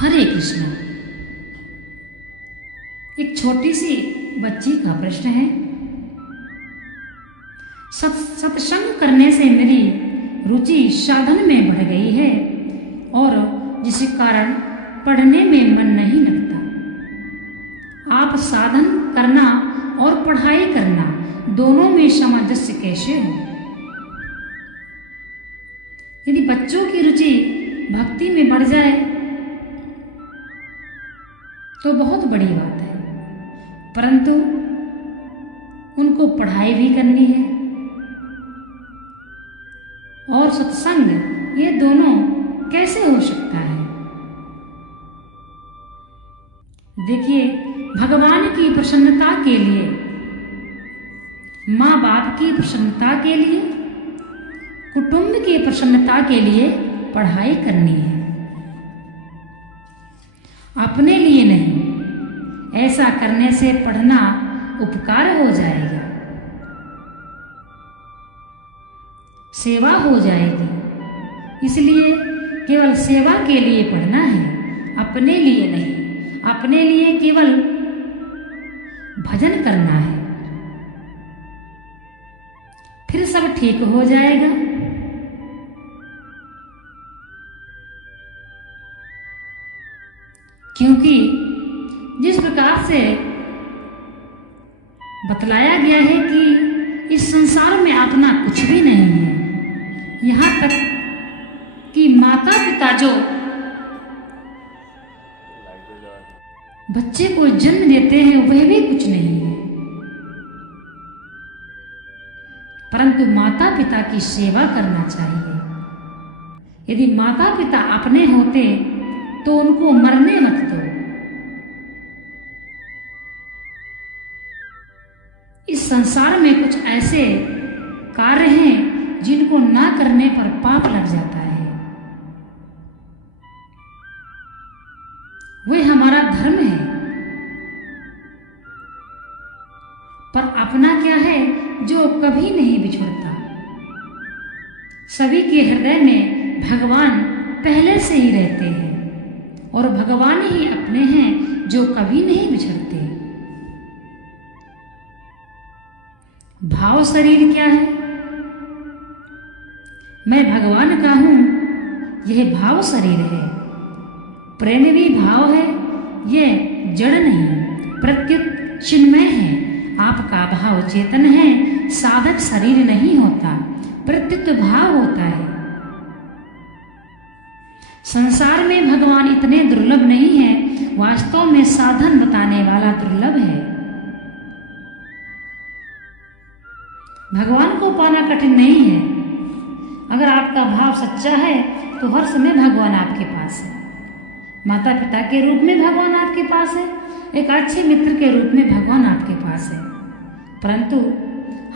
हरे कृष्ण। एक छोटी सी बच्ची का प्रश्न है। सत्संग करने से मेरी रुचि साधन में बढ़ गई है और जिस कारण पढ़ने में मन नहीं लगता। आप साधन करना और पढ़ाई करना दोनों में सामंजस्य कैसे हो? यदि बच्चों की रुचि भक्ति में बढ़ जाए तो बहुत बड़ी बात है, परंतु उनको पढ़ाई भी करनी है और सत्संग, ये दोनों कैसे हो सकता है? देखिए, भगवान की प्रसन्नता के लिए, माँ बाप की प्रसन्नता के लिए, कुटुंब की प्रसन्नता के लिए पढ़ाई करनी है, अपने लिए नहीं। ऐसा करने से पढ़ना उपकार हो जाएगा, सेवा हो जाएगी। इसलिए केवल सेवा के लिए पढ़ना है, अपने लिए नहीं। अपने लिए केवल भजन करना है, फिर सब ठीक हो जाएगा। क्योंकि जिस प्रकार से बतलाया गया है कि इस संसार में अपना कुछ भी नहीं है, यहाँ तक कि माता पिता जो बच्चे को जन्म देते हैं वह भी कुछ नहीं है, परंतु माता पिता की सेवा करना चाहिए। यदि माता पिता अपने होते तो उनको मरने मत दो। इस संसार में कुछ ऐसे कार्य हैं जिनको ना करने पर पाप लग जाता है। वह हमारा धर्म है, पर अपना क्या है जो कभी नहीं बिछुड़ता। सभी के हृदय में भगवान पहले से ही रहते हैं और भगवान ही अपने हैं जो कभी नहीं बिछड़ते। भाव शरीर क्या है? मैं भगवान का हूं, यह भाव शरीर है। प्रेम भी भाव है, यह जड़ नहीं, प्रत्युत चिन्मय है। आपका भाव चेतन है, साधक शरीर नहीं होता, प्रत्युत भाव होता है। संसार में भगवान इतने दुर्लभ नहीं है, वास्तव में साधन बताने वाला दुर्लभ है। भगवान को पाना कठिन नहीं है। अगर आपका भाव सच्चा है तो हर समय भगवान आपके पास है। माता पिता के रूप में भगवान आपके पास है, एक अच्छे मित्र के रूप में भगवान आपके पास है, परंतु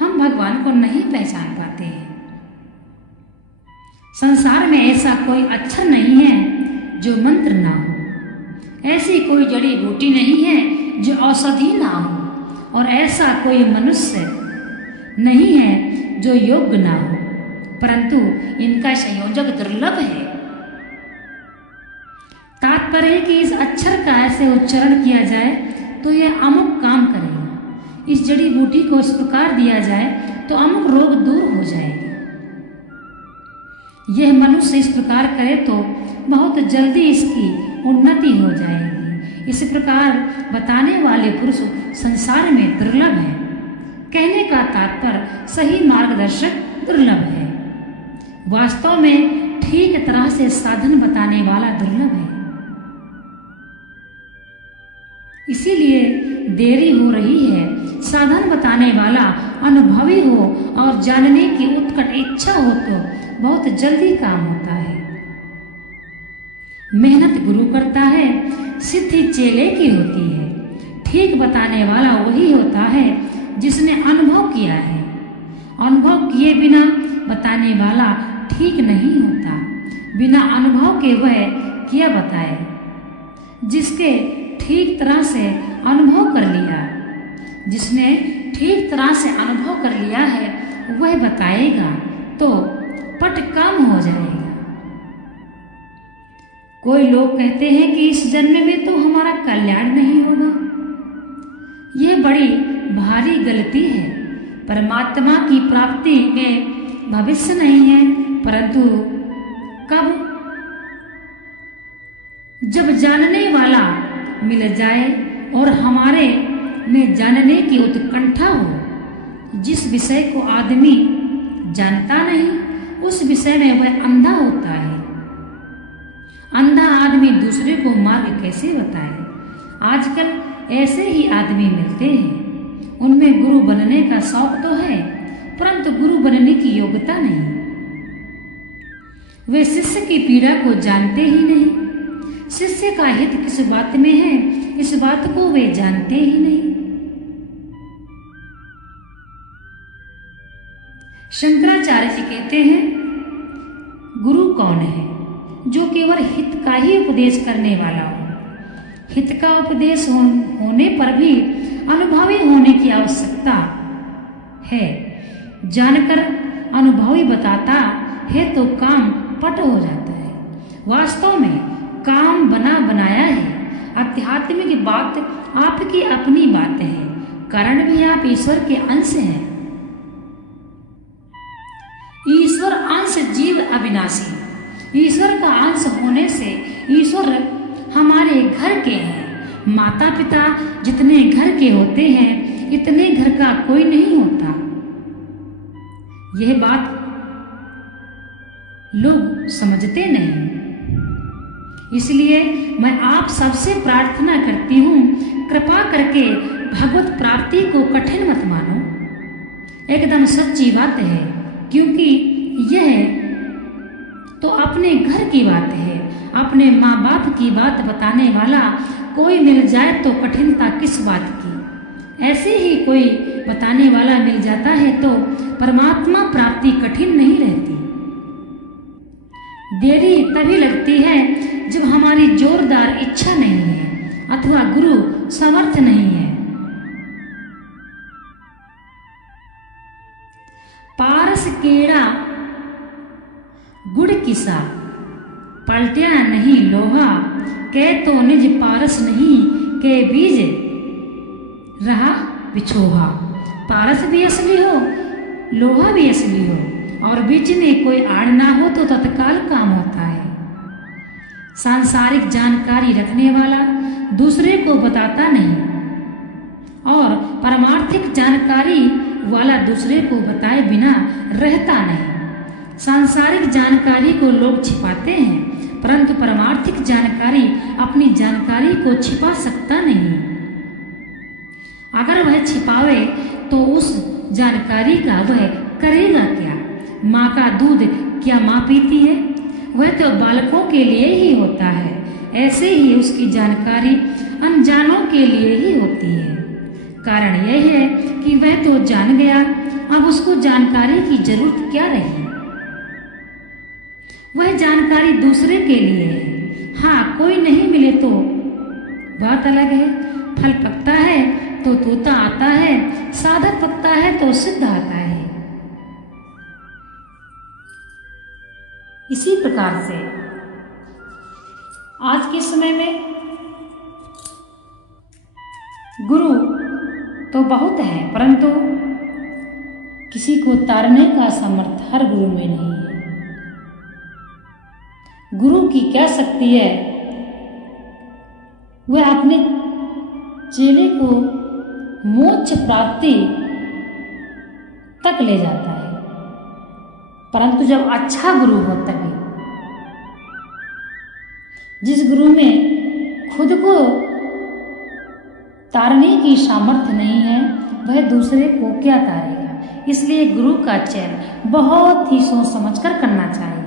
हम भगवान को नहीं पहचान पाते हैं। संसार में ऐसा कोई अक्षर नहीं है जो मंत्र ना हो, ऐसी कोई जड़ी बूटी नहीं है जो औषधि ना हो, और ऐसा कोई मनुष्य नहीं है जो योग्य ना हो, परंतु इनका संयोजक दुर्लभ है। तात्पर्य है कि इस अक्षर का ऐसे उच्चारण किया जाए तो यह अमुक काम करेगा, इस जड़ी बूटी को इस प्रकार दिया जाए तो अमुक रोग दूर हो जाएगा। यह मनुष्य इस प्रकार करे तो बहुत जल्दी इसकी उन्नति हो जाएगी। इस प्रकार बताने वाले पुरुष संसार में दुर्लभ है। कहने का तात्पर्य सही मार्गदर्शक दुर्लभ है। वास्तव में ठीक तरह से साधन बताने वाला दुर्लभ है। इसीलिए देरी हो रही है। साधन बताने वाला अनुभवी हो और जानने की उत्कट इच्छा हो तो बहुत जल्दी काम होता है। मेहनत गुरु करता है, सिद्धि चेले की होती है। ठीक बताने वाला वही होता है जिसने अनुभव किया है। अनुभव किए बिना बताने वाला ठीक नहीं होता। बिना अनुभव के वह क्या बताए? जिसके ठीक तरह से अनुभव कर लिया, जिसने ठीक तरह से अनुभव कर लिया है वह बताएगा तो पट कम हो जाएगा। कोई लोग कहते हैं कि इस जन्म में तो हमारा कल्याण नहीं होगा। यह बड़ी भारी गलती है। परमात्मा की प्राप्ति में भविष्य नहीं है, परंतु कब? जब जानने वाला मिल जाए और हमारे में जानने की उत्कंठा हो। जिस विषय को आदमी जानता नहीं, उस विषय में वह अंधा होता है। अंधा आदमी दूसरे को मार्ग कैसे बताए? आजकल ऐसे ही आदमी मिलते हैं। उनमें गुरु बनने का शौक तो है, परंतु गुरु बनने की योग्यता नहीं। वे शिष्य की पीड़ा को जानते ही नहीं। शिष्य का हित किस बात में है, इस बात को वे जानते ही नहीं। शंकराचार्य जी कहते हैं, गुरु कौन है? जो केवल हित का ही उपदेश करने वाला हो। हित का उपदेश होने पर भी अनुभवी होने की आवश्यकता है। जानकर अनुभवी बताता है तो काम पट हो जाता है। वास्तव में काम बना बनाया है। आध्यात्मिक बात आपकी अपनी बात है, कारण भी आप ईश्वर के अंश हैं। ईश्वर अंश जीव अविनाशी। ईश्वर का अंश होने से ईश्वर हमारे घर के हैं। माता पिता जितने घर के होते हैं, इतने घर का कोई नहीं होता। यह बात लोग समझते नहीं। इसलिए मैं आप सबसे प्रार्थना करती हूँ, कृपा करके भगवत प्राप्ति को कठिन मत मानो। एकदम सच्ची बात है, क्योंकि यह तो अपने घर की बात है। अपने माँ बाप की बात बताने वाला कोई मिल जाए तो कठिनता किस बात की? ऐसे ही कोई बताने वाला मिल जाता है तो परमात्मा प्राप्ति कठिन नहीं रहती। देरी तभी लगती है जब हमारी जोरदार इच्छा नहीं है अथवा गुरु समर्थ नहीं है। पारस केड़ा गुड़ किसा, पलटिया नहीं लोहा, के तो निज पारस नहीं, के बीज रहा बिछोहा। पारस भी असली हो, लोहा भी असली हो, और बीच में कोई आड़ ना हो तो तत्काल काम होता है। सांसारिक जानकारी रखने वाला दूसरे को बताता नहीं, और परमार्थिक जानकारी वाला दूसरे को बताए बिना रहता नहीं। सांसारिक जानकारी को लोग छिपाते हैं, परंतु परमार्थिक जानकारी अपनी जानकारी को छिपा सकता नहीं। अगर वह छिपावे तो उस जानकारी का वह करेगा क्या? माँ का दूध क्या माँ पीती है? वह तो बालकों के लिए ही होता है। ऐसे ही उसकी जानकारी अनजानों के लिए ही होती है। कारण यह है कि वह तो जान गया, अब उसको जानकारी की जरूरत क्या रही? वह जानकारी दूसरे के लिए है। हाँ, कोई नहीं मिले तो बात अलग है। फल पकता है तो तोता आता है, साधक पकता है तो सिद्ध आता है। इसी प्रकार से आज के समय में गुरु तो बहुत है, परंतु किसी को तारने का सामर्थ्य हर गुरु में नहीं है। गुरु की क्या शक्ति है? वह अपने चेले को मोक्ष प्राप्ति तक ले जाता है, परंतु जब अच्छा गुरु हो तभी। जिस गुरु में खुद को तारने की सामर्थ्य नहीं है, वह दूसरे को क्या तारेगा? इसलिए गुरु का चयन बहुत ही सोच समझकर करना चाहिए।